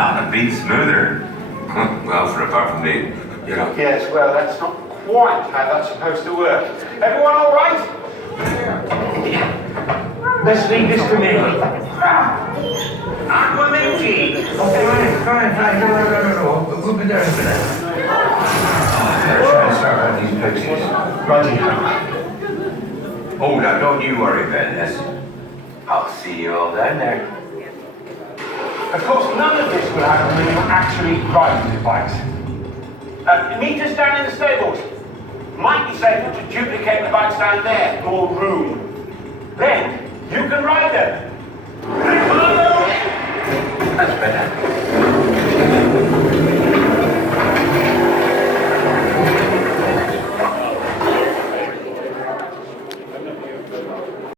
not a beat smoother. Well, apart from me, you know. Yes, well, that's not quite how that's supposed to work. Everyone all right? Let's leave this to me. Aquamenti! Fine. No. We'll be there in a minute. Better try and start out these pixies. Righty-ho. Oh, now don't you worry, Ben. I'll see you all down there. Of course, none of this will happen when you actually ride the bikes. Meet us down in the stables. Might be safer to duplicate the bikes down there, more room. Then, you can ride them.